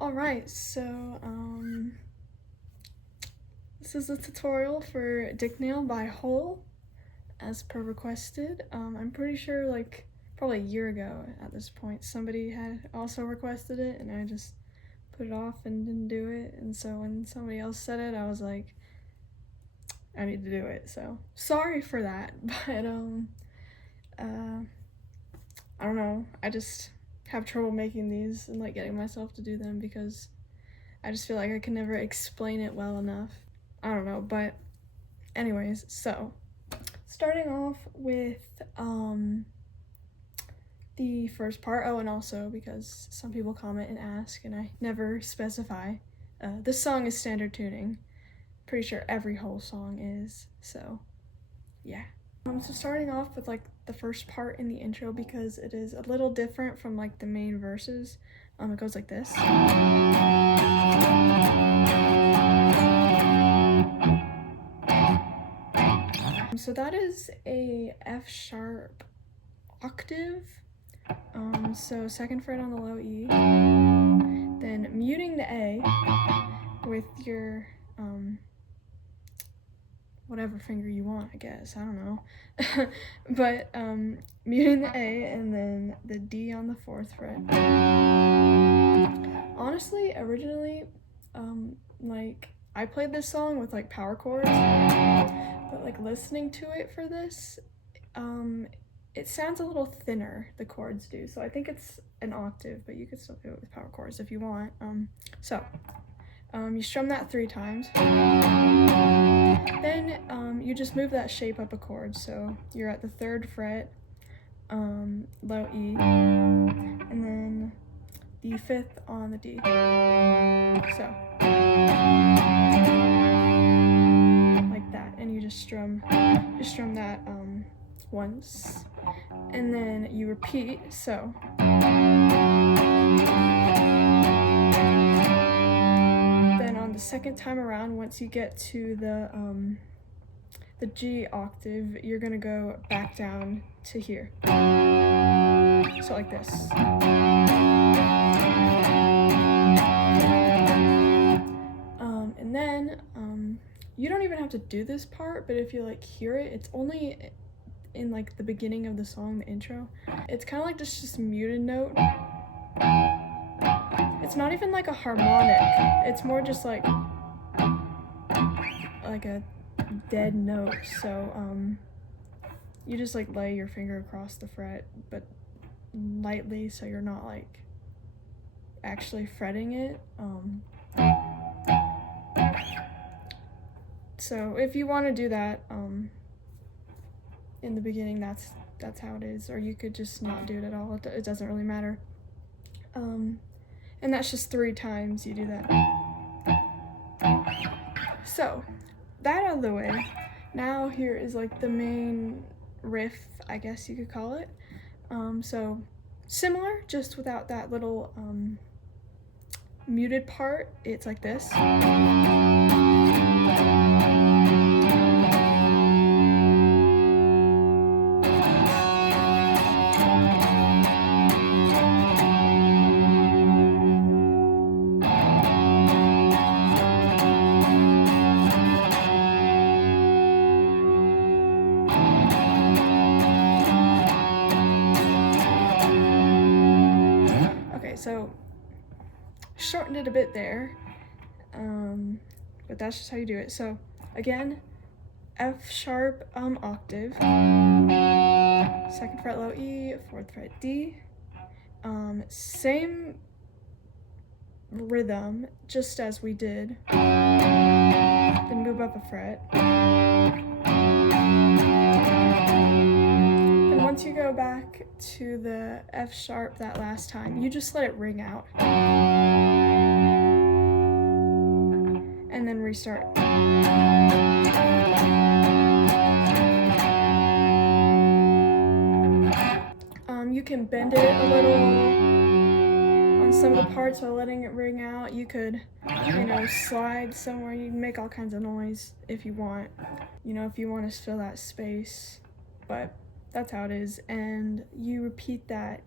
Alright, so, this is a tutorial for Dicknail by Hole, as per requested. I'm pretty sure, like, probably a year ago at this point, somebody had also requested it, and I just put it off and didn't do it, and so when somebody else said it, I was like, I need to do it, so sorry for that, but, I don't know, I just have trouble making these and, like, getting myself to do them because I just feel like I can never explain it well enough. I don't know, but anyways, so starting off with the first part. Oh, and also because some people comment and ask and I never specify, this song is standard tuning. Pretty sure every whole song is, so yeah. So starting off with like the first part in the intro because it is a little different from like the main verses. It goes like this. So that is a F sharp octave. So second fret on the low E, then muting the A with your whatever finger you want, I guess, I don't know. But muting the A and then the D on the fourth fret. Honestly, originally, like I played this song with like power chords, but like listening to it for this, it sounds a little thinner, the chords do, so I think it's an octave, but you could still do it with power chords if you want. You strum that 3 times. Then you just move that shape up a chord, so you're at the 3rd fret, low E, and then the 5th on the D. So like that, and you just strum that once, and then you repeat. So then on the second time around, once you get to the G octave, you're gonna go back down to here. So like this. And then you don't even have to do this part, but if you like hear it, it's only in like the beginning of the song, the intro. It's kind of like this just muted note. It's not even like a harmonic. It's more just like a dead note. So you just like lay your finger across the fret, but lightly, so you're not like actually fretting it. So if you want to do that in the beginning, that's how it is, or you could just not do it at all. It doesn't really matter. And that's just 3 times you do that. So that out of the way, now here is like the main riff, I guess you could call it. So similar, just without that little muted part. It's like this. So shortened it a bit there, but that's just how you do it. So again, F sharp octave, 2nd fret low E, 4th fret D, same rhythm just as we did, then move up a fret. Once you go back to the F sharp that last time, you just let it ring out. And then restart. You can bend it a little on some of the parts while letting it ring out. You could, slide somewhere. You can make all kinds of noise if you want. If you want to fill that space. But that's how it is, and you repeat that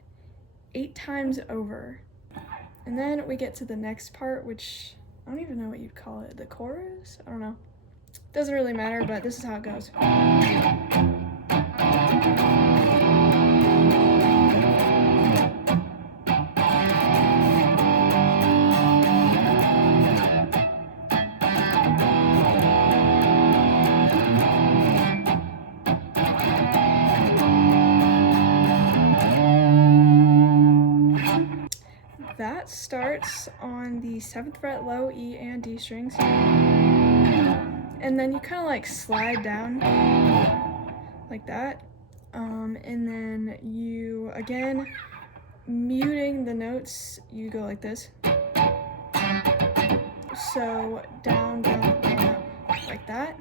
8 times over. And then we get to the next part, which I don't even know what you'd call it. The chorus? I don't know. Doesn't really matter, but this is how it goes. That starts on the 7th fret low, E and D strings. And then you kind of like slide down like that. And then you, again, muting the notes, you go like this. So down, down, down, up, like that.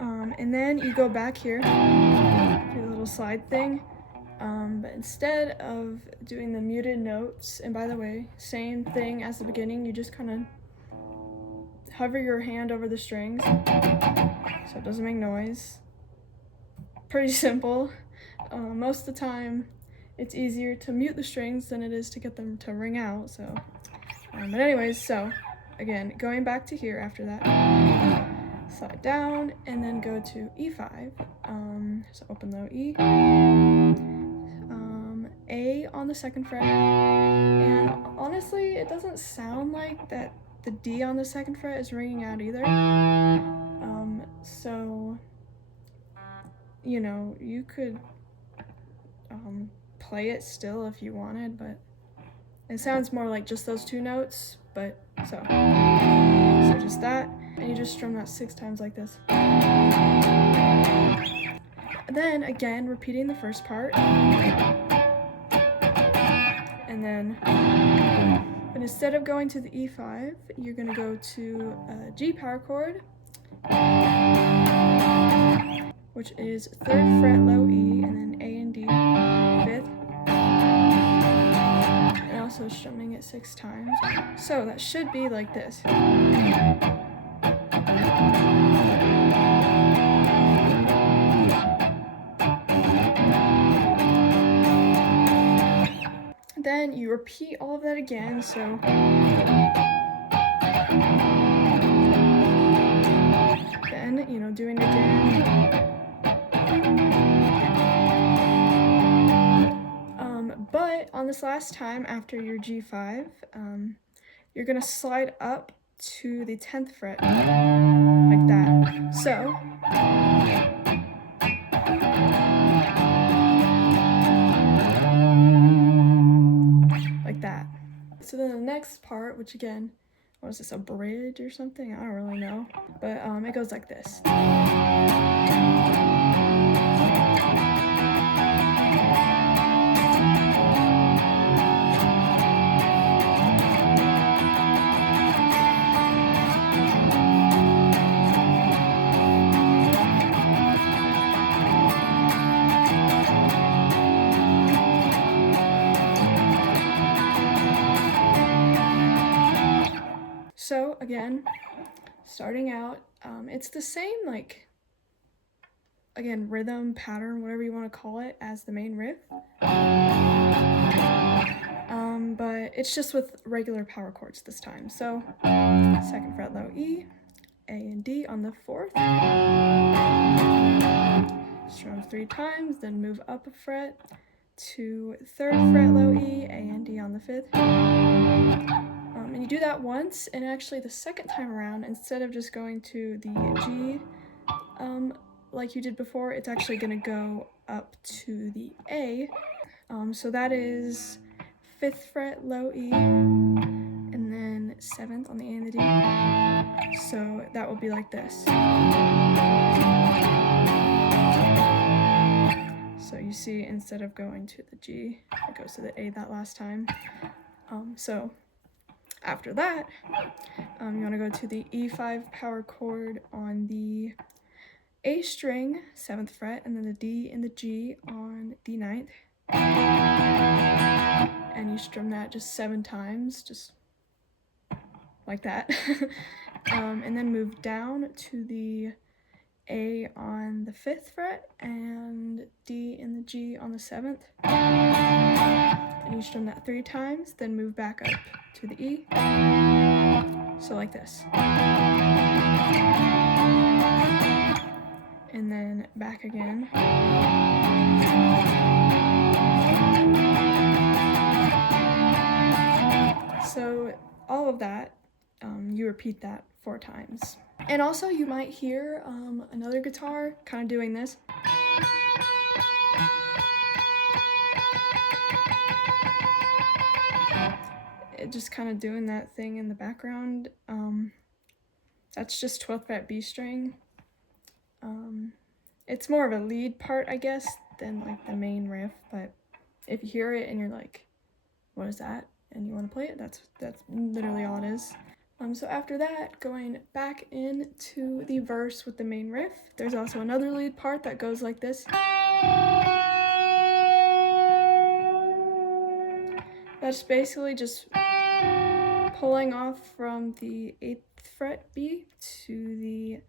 And then you go back here, do the little slide thing. But instead of doing the muted notes, and by the way, same thing as the beginning, you just kind of hover your hand over the strings so it doesn't make noise. Pretty simple. Most of the time, it's easier to mute the strings than it is to get them to ring out, so. But anyways, so, again, going back to here after that, slide down, and then go to E5, so open low E, A on the 2nd fret, and honestly, it doesn't sound like that the D on the 2nd fret is ringing out either, so, you know, you could play it still if you wanted, but it sounds more like just those 2 notes, but so just that, and you just strum that 6 times like this. And then again, repeating the first part, and then, but instead of going to the E5, you're gonna go to a G power chord, which is 3rd fret low E, and then A and D, 5th, and also strumming it 6 times. So that should be like this. Then you repeat all of that again, so then, you know, doing it again. But on this last time after your G5, you're gonna slide up to the 10th fret, like that. So, like that. So then the next part, which again, what is this, a bridge or something? I don't really know. But it goes like this. So again, starting out, it's the same, like, again, rhythm, pattern, whatever you want to call it, as the main riff. But it's just with regular power chords this time. So 2nd fret low E, A and D on the 4th. Strum 3 times, then move up a fret to 3rd fret low E, A and D on the 5th. And you do that once, and actually the second time around, instead of just going to the G like you did before, it's actually going to go up to the A. So that is 5th fret low E, and then 7th on the A and the D. So that will be like this. So you see, instead of going to the G, it goes to the A that last time. So after that, you want to go to the E5 power chord on the A string, 7th fret, and then the D and the G on the 9th. And you strum that just 7 times, just like that. And then move down to the A on the 5th fret and D and the G on the 7th. and you strum that 3 times, then move back up to the E. So like this. And then back again. So all of that, you repeat that 4 times. And also you might hear another guitar kind of doing this. It just kind of doing that thing in the background. That's just 12th fret B string. It's more of a lead part, I guess, than like the main riff, but if you hear it and you're like, what is that? And you want to play it, that's literally all it is. So after that, going back into the verse with the main riff, there's also another lead part that goes like this. That's basically just pulling off from the 8th fret B to the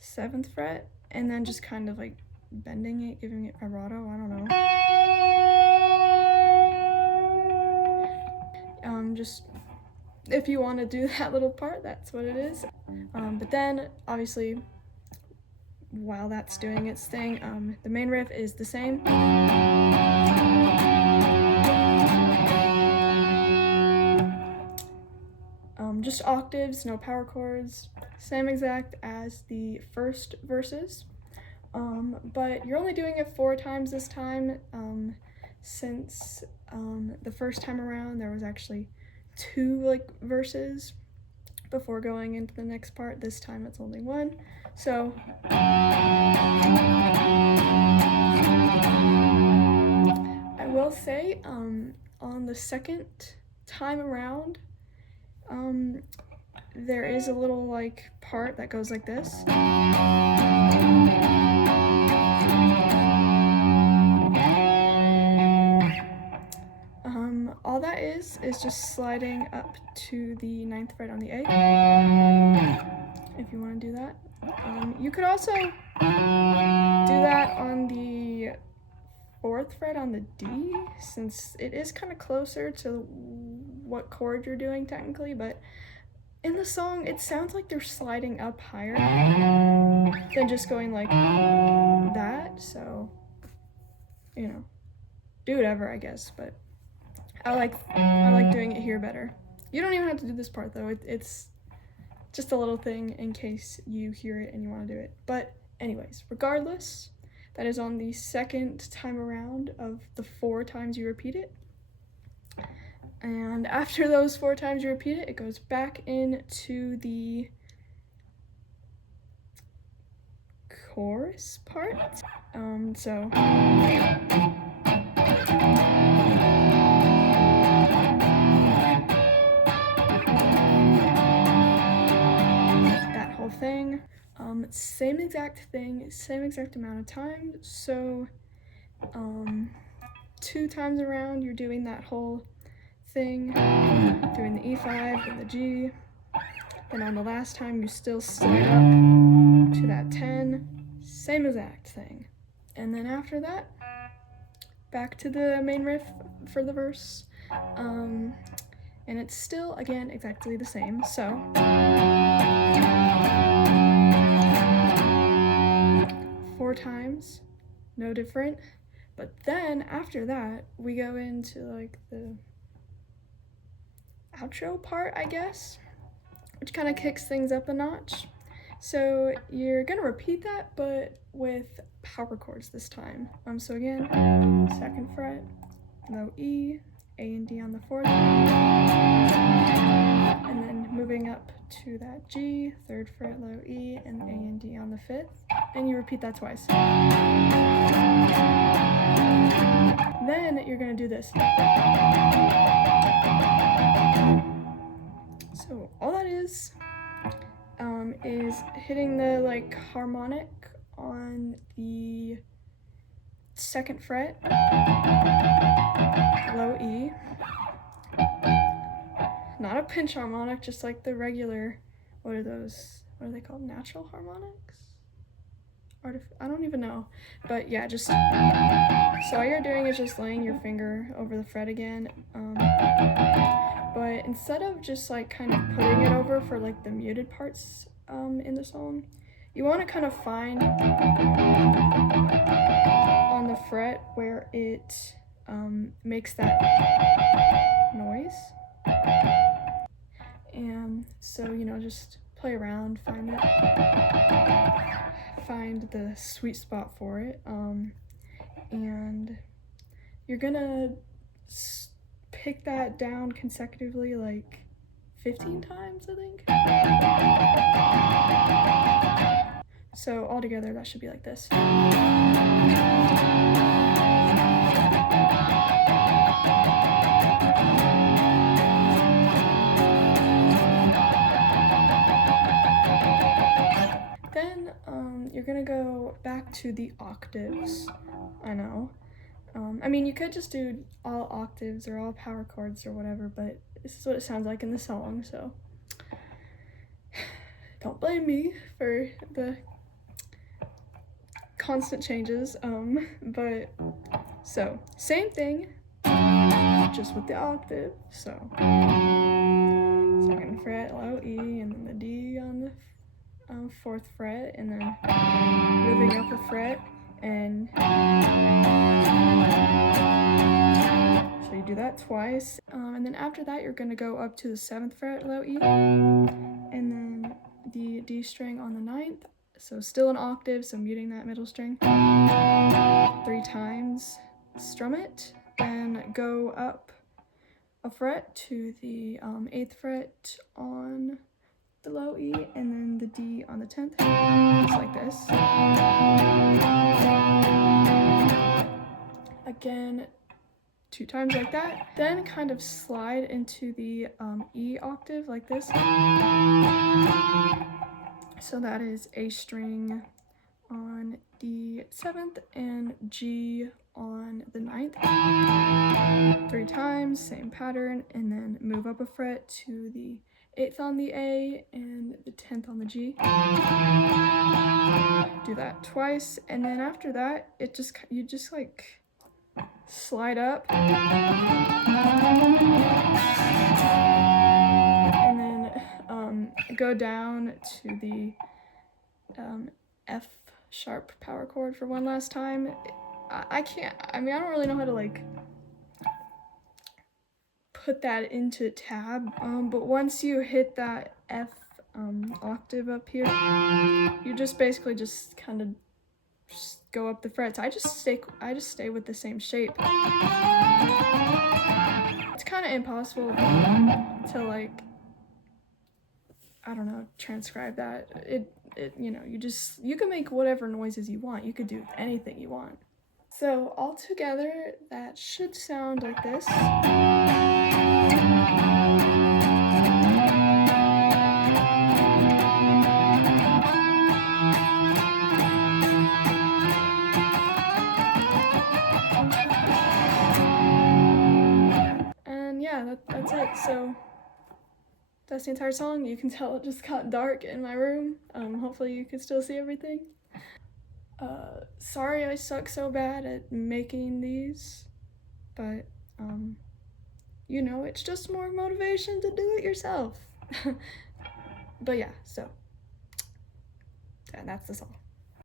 7th fret, and then just kind of like bending it, giving it vibrato, I don't know. Just if you want to do that little part, that's what it is. But then, obviously, while that's doing its thing, the main riff is the same. Just octaves, no power chords, same exact as the first verses. But you're only doing it 4 times this time, since the first time around there was actually 2 like verses before going into the next part. This time it's only 1. So I will say on the second time around, there is a little like part that goes like this. All that is just sliding up to the 9th fret on the A, if you want to do that. You could also do that on the 4th fret on the D, since it is kind of closer to what chord you're doing technically, but in the song it sounds like they're sliding up higher than just going like that, so, you know, do whatever, I guess, but I like doing it here better. You don't even have to do this part though, it's just a little thing in case you hear it and you want to do it. But anyways, regardless, that is on the second time around of the 4 times you repeat it. And after those 4 times you repeat it, it goes back into the chorus part. So that whole thing. Same exact thing, same exact amount of time. So 2 times around you're doing that whole thing, doing the E5 and the G. Then on the last time you still slide up to that 10, same exact thing. And then after that, back to the main riff for the verse. And it's still, again, exactly the same. So 4 times, no different. But then after that, we go into like the outro part, I guess, which kind of kicks things up a notch. So you're gonna repeat that, but with power chords this time. So again, 2nd fret, low E, A and D on the 4th, and then moving up to that G, 3rd fret, low E, and A and D on the 5th, and you repeat that twice. Then you're gonna do this. So all that is hitting the like harmonic on the 2nd fret, low E. Not a pinch harmonic, just like the regular, what are those? What are they called? Natural harmonics? I don't even know, but yeah, just, so all you're doing is just laying your finger over the fret again, but instead of just like kind of putting it over for like the muted parts in the song, you want to kind of find on the fret where it makes that noise. And so, you know, just play around, find the sweet spot for it, and you're gonna pick that down consecutively like 15 times, I think. So altogether that should be like this. Then you're gonna go back to the octaves. I know. I mean, you could just do all octaves or all power chords or whatever, but this is what it sounds like in the song, so don't blame me for the constant changes. But so same thing, just with the octave. So second fret, low E, and then the D on the 4th fret, and then moving up a fret, and so you do that twice, and then after that you're going to go up to the 7th fret, low E, and then the D string on the 9th, so still an octave, so muting that middle string 3 times, strum it, then go up a fret to the 8th fret on the low E, and then the D on the 10th, just like this. Again, 2 times like that. Then kind of slide into the E octave like this. So that is A string on the 7th and G on the 9th. 3 times, same pattern, and then move up a fret to the 8th on the A and the 10th on the G. Do that twice, and then after that, you just like slide up, and then go down to the F sharp power chord for one last time. I don't really know how to like put that into tab, but once you hit that F octave up here, you just basically just kind of go up the frets. I just stay with the same shape. It's kind of impossible to like, I don't know, transcribe that. You know, you can make whatever noises you want. You could do anything you want. So all together, that should sound like this. And yeah, that's it. So that's the entire song. You can tell it just got dark in my room. Hopefully you can still see everything. Sorry I suck so bad at making these, but you know, it's just more motivation to do it yourself. But yeah, so that's the song.